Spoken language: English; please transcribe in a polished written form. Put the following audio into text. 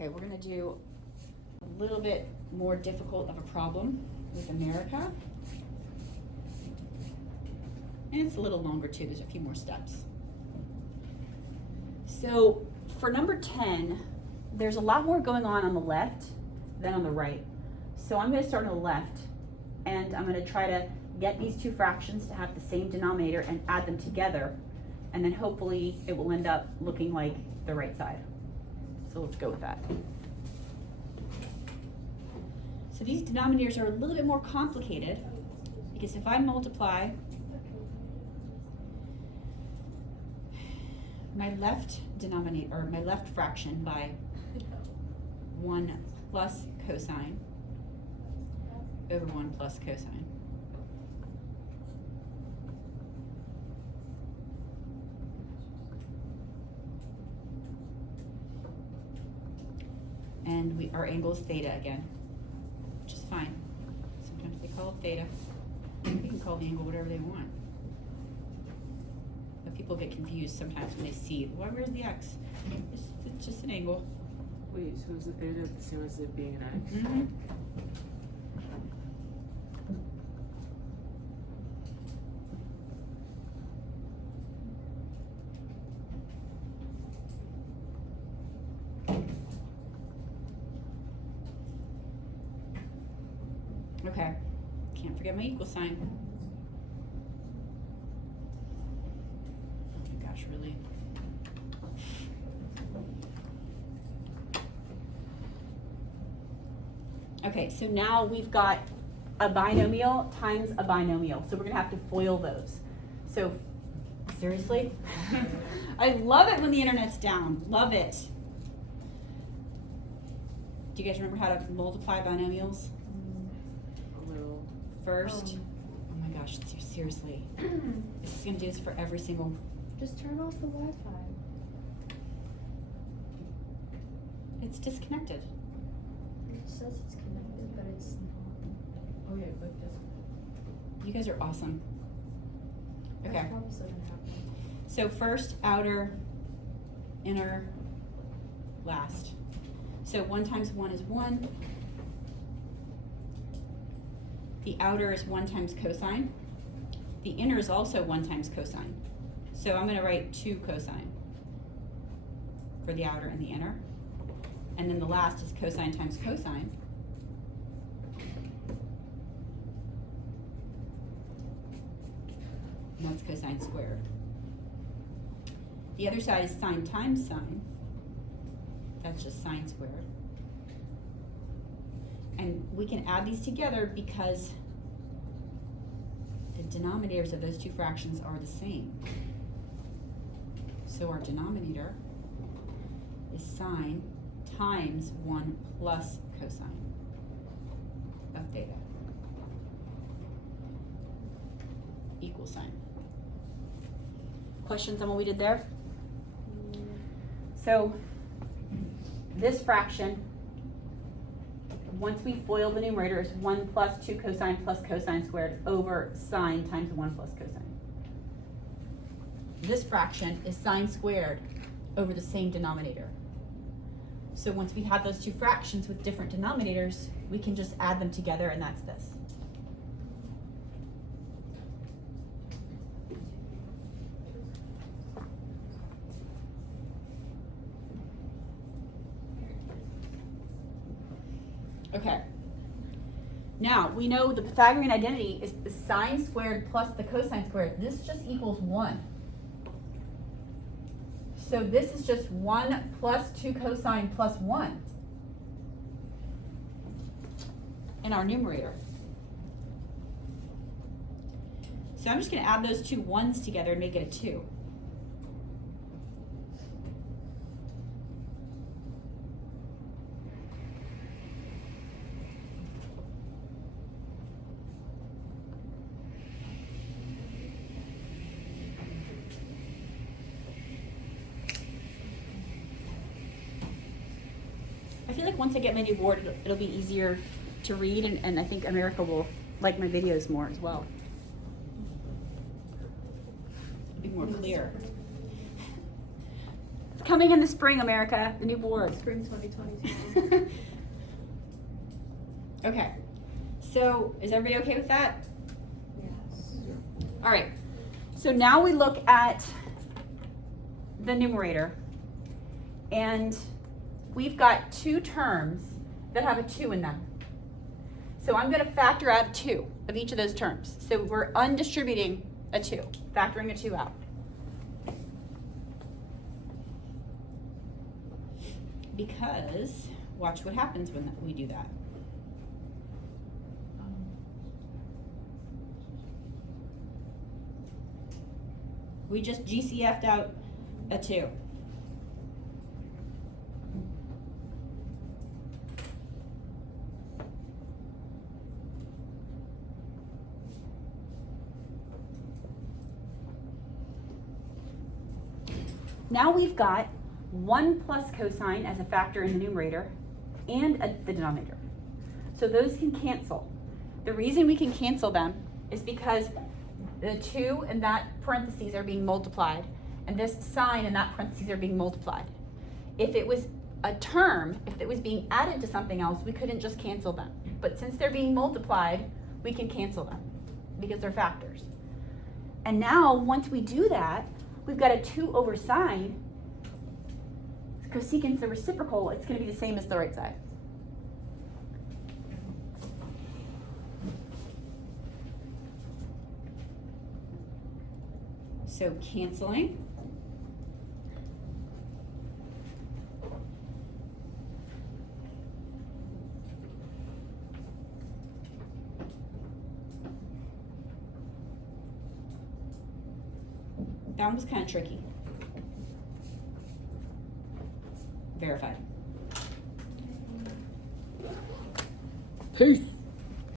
Okay, we're gonna do a little bit more difficult of a problem with America. And it's a little longer too, there's a few more steps. So for number 10, there's a lot more going on the left than on the right. So I'm gonna start on the left, and I'm gonna try to get these two fractions to have the same denominator and add them together, and then hopefully it will end up looking like the right side. So let's go with that. So these denominators are a little bit more complicated, because if I multiply my left denominator, or my left fraction, by 1 plus cosine over 1 plus cosine, and our angle is theta again, which is fine. Sometimes they call it theta. They can call the angle whatever they want. But people get confused sometimes when they see, well, where's the x? It's just an angle. Wait, so is the theta the same as it being an x? Mm-hmm. Okay, can't forget my equal sign. Oh my gosh, really? Okay, so now we've got a binomial times a binomial. So we're gonna have to FOIL those. So, seriously? I love it when the internet's down, love it. Do you guys remember how to multiply binomials? A little. First, oh my gosh, seriously. This is gonna do this for every single. Just turn off the Wi-Fi. It's disconnected. It says it's connected, but it's not. Oh yeah, but this. You guys are awesome. Okay, That's probably still gonna happen. so first, outer, inner, last. So 1 times 1 is 1. The outer is 1 times cosine. The inner is also 1 times cosine. So I'm gonna write 2 cosine for the outer and the inner. And then the last is cosine times cosine. And that's cosine squared. The other side is sine times sine. That's just sine squared. And we can add these together because the denominators of those two fractions are the same. So our denominator is sine times 1 plus cosine of theta equals sign. Questions on what we did there? So this fraction, once we FOIL the numerator, is 1 plus 2 cosine plus cosine squared over sine times 1 plus cosine. This fraction is sine squared over the same denominator. So once we have those two fractions with different denominators, we can just add them together, and that's this. Okay. Now, we know the Pythagorean identity is the sine squared plus the cosine squared. This just equals 1. So this is just 1 plus 2 cosine plus 1 in our numerator. So I'm just going to add those two 1's together and make it a 2. I feel like once I get my new board, it'll be easier to read, and I think America will like my videos more as well. It'll be more clear. It's coming in the spring, America, the new board. Spring 2022. Okay, so is everybody okay with that? Yes. All right, so now we look at the numerator, and we've got two terms that have a 2 in them. So I'm going to factor out 2 of each of those terms. So we're undistributing a 2, factoring a 2 out. Because, watch what happens when we do that. We just GCF'd out a 2. Now we've got 1 plus cosine as a factor in the numerator and the denominator. So those can cancel. The reason we can cancel them is because the 2 in that parentheses are being multiplied, and this sign in that parentheses are being multiplied. If it was a term, if it was being added to something else, we couldn't just cancel them. But since they're being multiplied, we can cancel them because they're factors. And now, once we do that, we've got a 2 over sine. Cosecant the reciprocal, it's going to be the same as the right side. So canceling. That one was kind of tricky. Verified. Peace.